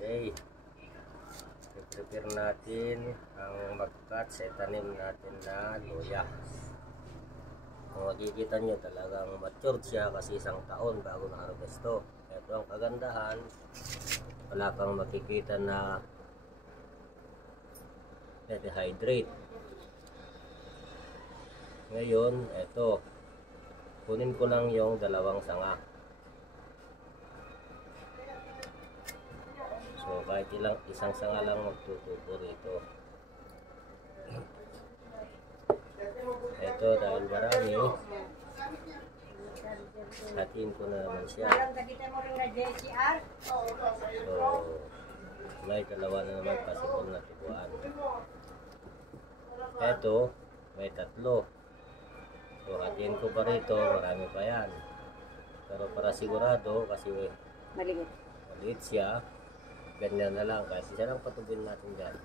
Okay. I-prepare natin ang mag-cut sa itanim natin na luya. Kung makikita nyo talagang matured siya kasi isang taon bago na-harvesto. Ito ang kagandahan. Wala kang makikita na dehydrate. Ngayon, ito. Kunin ko lang yung dalawang sanga. So kahit isang sanga lang magtutubo rito. Ito dahil marami, hatiin ko na naman siya. So may dalawa na naman possible na tubuan. Ito may tatlo. So hatiin ko pa rito, marami pa yan. Pero para sigurado kasi maliit siya, ganyan na lang kasi siya lang patubin natin dyan.